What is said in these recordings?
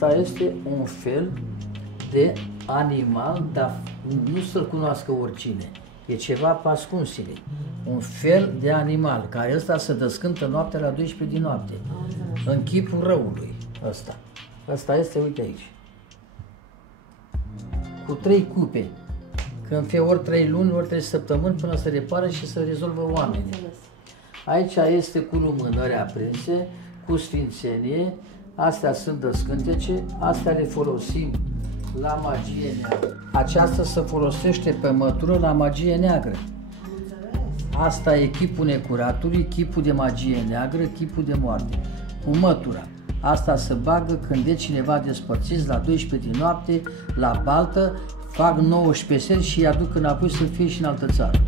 Ăsta este un fel de animal, dar nu să-l cunoască oricine. E ceva ascuns în el. Un fel de animal, care ăsta se descântă noaptea la 12 din noapte. În chipul răului, ăsta. Ăsta este, uite aici. Cu 3 cupe. Când fie ori 3 luni, ori 3 săptămâni, până se repară și se rezolvă oamenii. Aici este cu lumânări aprinse, cu sfințenie. Astea sunt descântece, astea le folosim la magie neagră. Aceasta se folosește pe mătură la magie neagră. Asta e chipul necuratului, chipul de magie neagră, chipul de moarte. Cu mătura. Asta se bagă când e cineva despărțiți la 12 din noapte, la baltă, fac 19 seri și îi aduc înapoi să fie și în altă țară.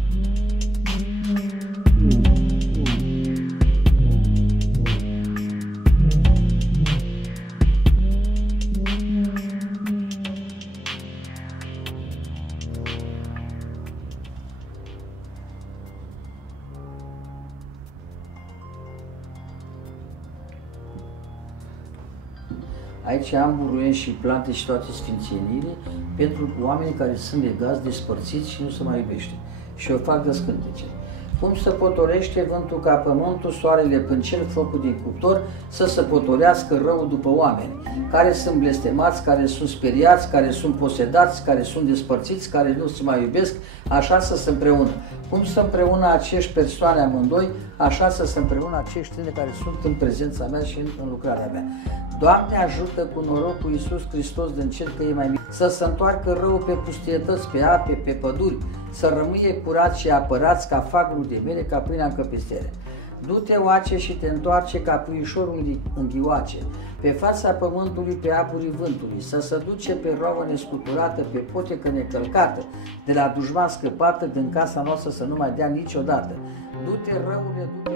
Aici am buruieni și plante și toate sfințeniile pentru oamenii care sunt legați, despărțiți și nu se mai iubește. Și o fac descântece. Cum se potorește vântul ca pământul, soarele până cer, focul din cuptor, să se potorească răul după oameni, care sunt blestemați, care sunt speriați, care sunt posedați, care sunt despărțiți, care nu se mai iubesc, așa să se împreună. Cum să împreună acești persoane amândoi, așa să se împreună acești tine care sunt în prezența mea și în lucrarea mea. Doamne, ajută cu norocul Iisus Hristos din cer că e mai mic, să se întoarcă răul pe pustietăți, pe ape, pe păduri, să rămâie curați și apărați ca fagrul de mele, ca pâinea în căpestere. Du-te, oace, și te întoarce ca puișorul în ghioace, pe fața pământului, pe apurii vântului, să se duce pe roavă nescuturată, pe potecă necălcată, de la dușman scăpată, din casa noastră să nu mai dea niciodată. Du-te, răule, du-te.